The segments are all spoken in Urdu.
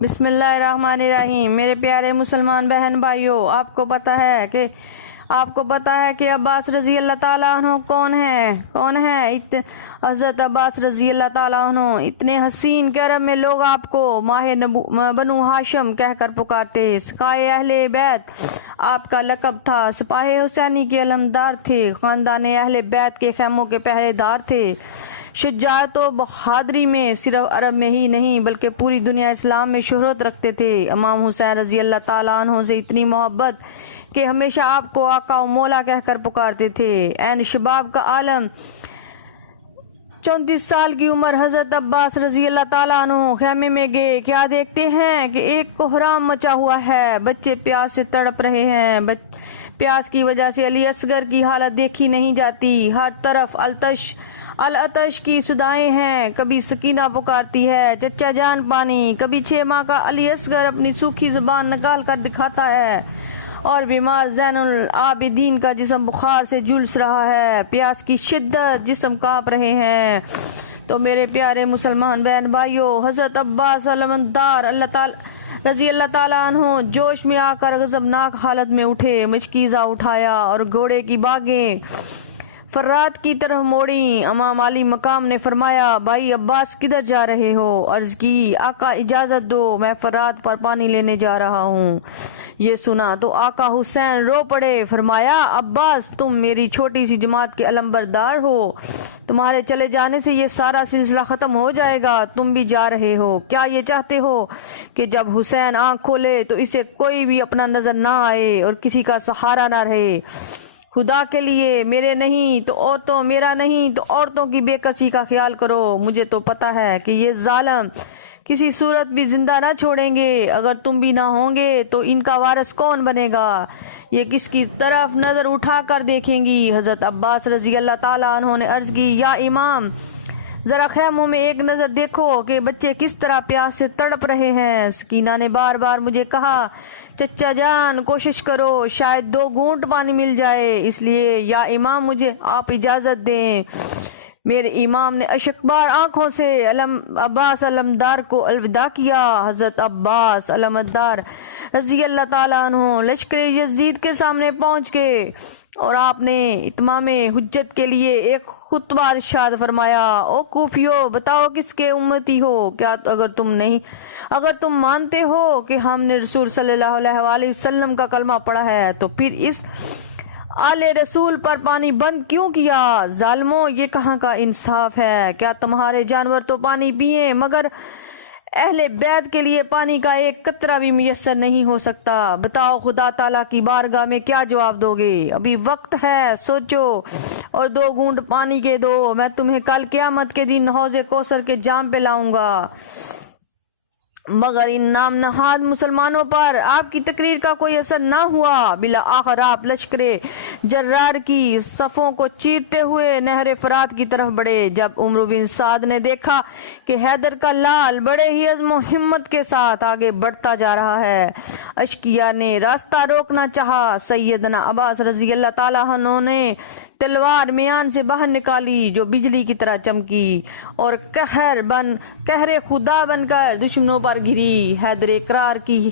بسم اللہ الرحمن الرحیم۔ میرے پیارے مسلمان بہن بھائیوں، آپ کو پتہ ہے کہ عباس رضی اللہ تعالیٰ عنہ کون ہے؟ حضرت عباس رضی اللہ تعالیٰ عنہ اتنے حسین کہ عرب میں لوگ آپ کو ماہ بنو ہاشم کہہ کر پکارتے۔ سقائے اہل بیت آپ کا لقب تھا۔ سپاہ حسینی کے علمدار تھے۔ خاندان اہل بیت کے خیموں کے پہرے دار تھے۔ شجاعت و بہادری میں صرف عرب میں ہی نہیں بلکہ پوری دنیا اسلام میں شہرت رکھتے تھے۔ امام حسین رضی اللہ تعالیٰ عنہ سے اتنی محبت کہ ہمیشہ آپ کو آقا و مولا کہہ کر پکارتے تھے۔ عین شباب کا عالم 34 سال کی عمر حضرت عباس رضی اللہ تعالیٰ عنہ خیمے میں گئے۔ کیا دیکھتے ہیں کہ ایک کوہرام مچا ہوا ہے، بچے پیاس سے تڑپ رہے ہیں۔ پیاس کی وجہ سے علی اصغر کی حالت دیکھی نہیں جاتی۔ ہر طرف العطش کی صدائیں ہیں۔ کبھی سکینہ پکارتی ہے چچا جان پانی، کبھی 6 ماہ کا علی اصغر اپنی سوکھی زبان نکال کر دکھاتا ہے، اور بیمار زین العابدین کا جسم بخار سے جھلس رہا ہے۔ پیاس کی شدت، جسم کانپ رہے ہیں۔ تو میرے پیارے مسلمان بہن بھائیوں، حضرت عباس علمدار رضی اللہ تعالیٰ عنہ جوش میں آ کر غضبناک حالت میں اٹھے، مشکیزہ اٹھایا اور گھوڑے کی باگیں فرات کی طرف موڑی۔ امام علی مقام نے فرمایا، بھائی عباس کدھر جا رہے ہو؟ عرض کی، آقا اجازت دو، میں فرات پر پانی لینے جا رہا ہوں۔ یہ سنا تو آقا حسین رو پڑے۔ فرمایا، عباس تم میری چھوٹی سی جماعت کے علمبردار ہو، تمہارے چلے جانے سے یہ سارا سلسلہ ختم ہو جائے گا، تم بھی جا رہے ہو۔ کیا یہ چاہتے ہو کہ جب حسین آنکھ کھولے تو اسے کوئی بھی اپنا نظر نہ آئے اور کسی کا سہارا نہ رہے؟ خدا کے لیے میرا نہیں تو عورتوں کی بے کسی کا خیال کرو۔ مجھے تو پتا ہے کہ یہ ظالم کسی صورت بھی زندہ نہ چھوڑیں گے۔ اگر تم بھی نہ ہوں گے تو ان کا وارث کون بنے گا؟ یہ کس کی طرف نظر اٹھا کر دیکھیں گی؟ حضرت عباس رضی اللہ تعالیٰ عنہ نے عرض کی، یا امام، ذرا خیموں میں ایک نظر دیکھو کہ بچے کس طرح پیاس سے تڑپ رہے ہیں۔ سکینہ نے بار بار مجھے کہا، چچا جان کوشش کرو، شاید 2 گھونٹ پانی مل جائے، اس لیے یا امام مجھے آپ اجازت دیں۔ میرے امام نے اشکبار آنکھوں سے عباس علمدار کو الوداع کیا۔ حضرت عباس علمدار رضی اللہ تعالیٰ عنہ لشکر یزید کے سامنے پہنچ گئے اور آپ نے اتمام حجت کے لیے ایک خطبہ ارشاد فرمایا، او کوفیو، بتاؤ کس کے امتی ہو؟ کیا اگر تم مانتے ہو کہ ہم نے رسول صلی اللہ علیہ وآلہ وسلم کا کلمہ پڑھا ہے تو پھر اس آل رسول پر پانی بند کیوں کیا؟ ظالموں، یہ کہاں کا انصاف ہے؟ کیا تمہارے جانور تو پانی پیئیں مگر اہل بیت کے لیے پانی کا ایک قطرہ بھی میسر نہیں ہو سکتا؟ بتاؤ خدا تعالیٰ کی بارگاہ میں کیا جواب دو گے؟ ابھی وقت ہے، سوچو اور 2 گھونٹ پانی کے دو، میں تمہیں کل قیامت کے دن حوض کوثر کے جام پہ لاؤں گا۔ مگر ان نام نہاد مسلمانوں پر آپ کی تقریر کا کوئی اثر نہ ہوا۔ بالآخر آپ لشکر جرار کی صفوں کو چیرتے ہوئے نہر فرات کی طرف بڑھے۔ جب عمرو بن سعد نے دیکھا کہ حیدر کا لال بڑے ہی عزم و ہمت کے ساتھ آگے بڑھتا جا رہا ہے، اشقیاء نے راستہ روکنا چاہا۔ سیدنا عباس رضی اللہ تعالیٰ عنہ نے تلوار میان سے باہر نکالی جو بجلی کی طرح چمکی اور قہر خدا بن کر دشمنوں پر گری۔ حیدر اقرار کی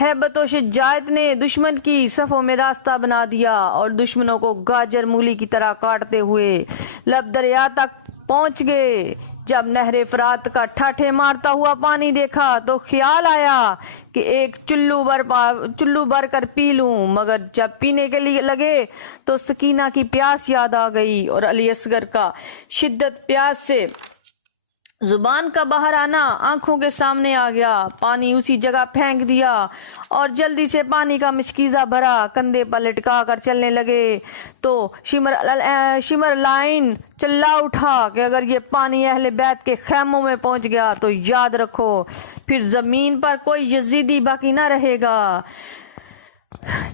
ہیبت و شجاعت نے دشمن کی صفوں میں راستہ بنا دیا اور دشمنوں کو گاجر مولی کی طرح کاٹتے ہوئے لب دریا تک پہنچ گئے۔ جب نہر فرات کا ٹھاٹھے مارتا ہوا پانی دیکھا تو خیال آیا کہ ایک چلو بھر کر پی لوں، مگر جب پینے کے لیے لگے تو سکینہ کی پیاس یاد آ گئی اور علی اصغر کا شدت پیاس سے زبان کا باہر آنا آنکھوں کے سامنے آ گیا۔ پانی اسی جگہ پھینک دیا اور جلدی سے پانی کا مشکیزہ بھرا، کندھے پر لٹکا کر چلنے لگے تو شمر لائن چلا اٹھا کہ اگر یہ پانی اہل بیت کے خیموں میں پہنچ گیا تو یاد رکھو پھر زمین پر کوئی یزیدی باقی نہ رہے گا۔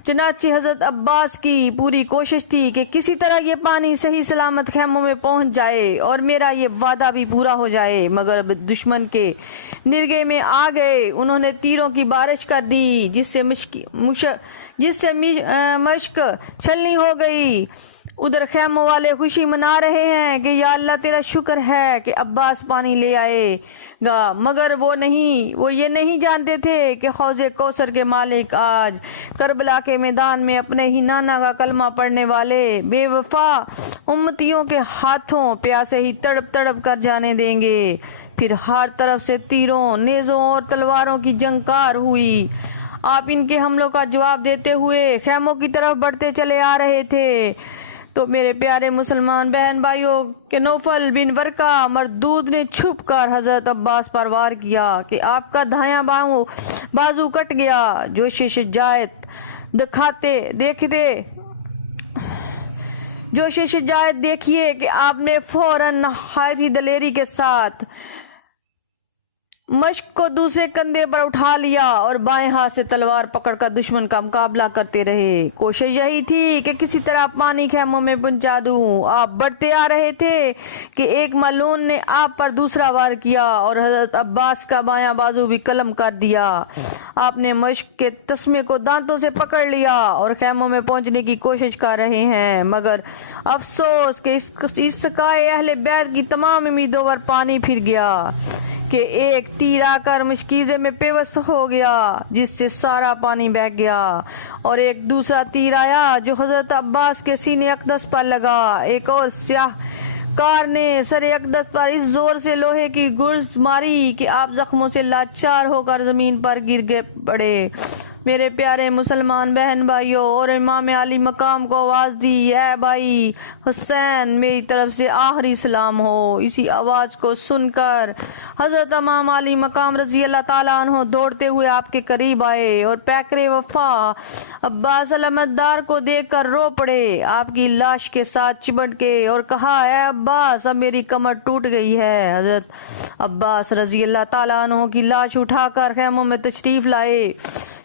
چنانچہ حضرت عباس کی پوری کوشش تھی کہ کسی طرح یہ پانی صحیح سلامت خیموں میں پہنچ جائے اور میرا یہ وعدہ بھی پورا ہو جائے، مگر دشمن کے نرگے میں آ گئے۔ انہوں نے تیروں کی بارش کر دی جس سے مشق چھلنی ہو گئی۔ ادھر خیموں والے خوشی منا رہے ہیں کہ یا اللہ تیرا شکر ہے کہ عباس پانی لے آئے گا، مگر وہ یہ نہیں جانتے تھے کہ حوض کوثر کے مالک آج کربلا کے میدان میں اپنے ہی نانا کا کلمہ پڑھنے والے بے وفا امتیوں کے ہاتھوں پیاسے ہی تڑپ تڑپ کر جانے دیں گے۔ پھر ہر طرف سے تیروں، نیزوں اور تلواروں کی جنکار ہوئی۔ آپ ان کے حملوں کا جواب دیتے ہوئے خیموں کی طرف بڑھتے چلے آ رہے تھے تو میرے پیارے مسلمان بہن بھائیوں کے نوفل بن ورقہ مردود نے چھپ کر حضرت عباس پر وار کیا کہ آپ کا دایاں بازو کٹ گیا۔ جوش شجاعت دیکھیے کہ آپ نے فوراً نہایت ہی دلیری کے ساتھ مشق کو دوسرے کندھے پر اٹھا لیا اور بائیں ہاتھ سے تلوار پکڑ کر دشمن کا مقابلہ کرتے رہے۔ کوشش یہی تھی کہ کسی طرح پانی خیموں میں پہنچا دوں۔ آپ بڑھتے آ رہے تھے کہ ایک ملعون نے آپ پر دوسرا وار کیا اور حضرت عباس کا بایاں بازو بھی قلم کر دیا۔ آپ نے مشق کے تسمے کو دانتوں سے پکڑ لیا اور خیموں میں پہنچنے کی کوشش کر رہے ہیں، مگر افسوس کہ اس سقائے اہل بیت کی تمام امیدوں پر پانی پھر گیا کہ ایک تیر آ کر مشکیزے میں پیوست ہو گیا جس سے سارا پانی بہہ گیا، اور ایک دوسرا تیر آیا جو حضرت عباس کے سینے اقدس پر لگا۔ ایک اور سیاہ کار نے سر اقدس پر اس زور سے لوہے کی گرز ماری کہ آپ زخموں سے لاچار ہو کر زمین پر گر پڑے۔ میرے پیارے مسلمان بہن بھائیوں، اور امام علی مقام کو آواز دی، اے بھائی حسین، میری طرف سے آخری سلام ہو۔ اسی آواز کو سن کر حضرت امام علی مقام رضی اللہ تعالیٰ عنہ دوڑتے ہوئے آپ کے قریب آئے اور پیکر وفا عباس علمتدار کو دیکھ کر رو پڑے، آپ کی لاش کے ساتھ چمٹ کے، اور کہا، اے عباس، اب میری کمر ٹوٹ گئی ہے۔ حضرت عباس رضی اللہ تعالیٰ عنہ کی لاش اٹھا کر خیموں میں تشریف لائے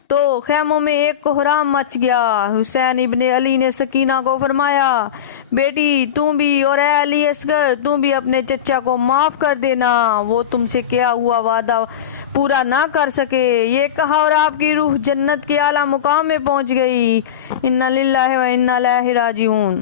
تو خیموں میں ایک کوہرام مچ گیا۔ حسین ابن علی نے سکینہ کو فرمایا، بیٹی تم بھی، اور اے علی اصغر تم بھی اپنے چچا کو معاف کر دینا، وہ تم سے کیا ہوا وعدہ پورا نہ کر سکے۔ یہ کہا اور آپ کی روح جنت کے اعلیٰ مقام میں پہنچ گئی۔ انا للہ و انا الیہ راجعون۔